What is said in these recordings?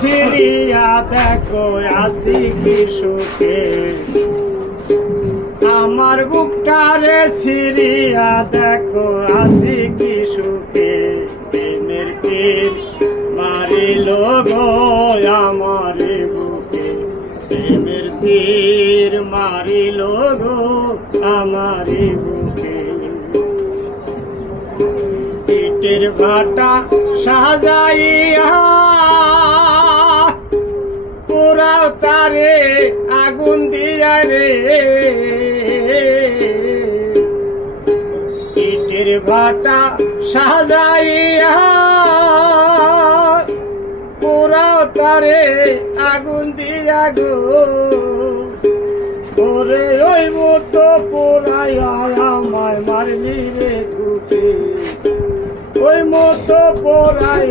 Syria দেখো, আসি কি সুখে আমার বুকটারে সিরিয়া দেখো, আসি কি সুখে প্রেমের তীর মারিল গো আমার বুকে। প্রেমের তীর মারিল গো আমার বুকে। ইটের ভাটা সাজাইয়া তারে আগুন দিয়া রে। ইটের ভাটা সাজাইয়া পোড়াও তারে আগুন দিয়া গো। ওরে ওই মতো পোড়াই আমায় মারলি রে দুটি ওই মতো পোড়াই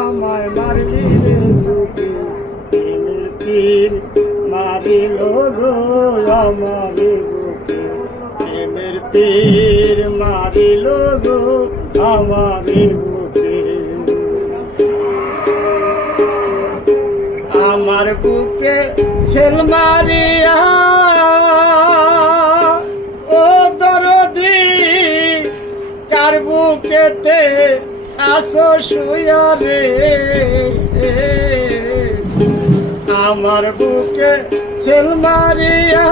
আমায় মারলি রে তিমির তীর মারিল গো আমার বুকে প্রেমের তীর মারিল গো আমার বুকে আমার বুকে ছেল মারিয়া, ও দরদি, কার বুকেতে আসো শুয়া রে? আমার বুকে সেল মারিয়া।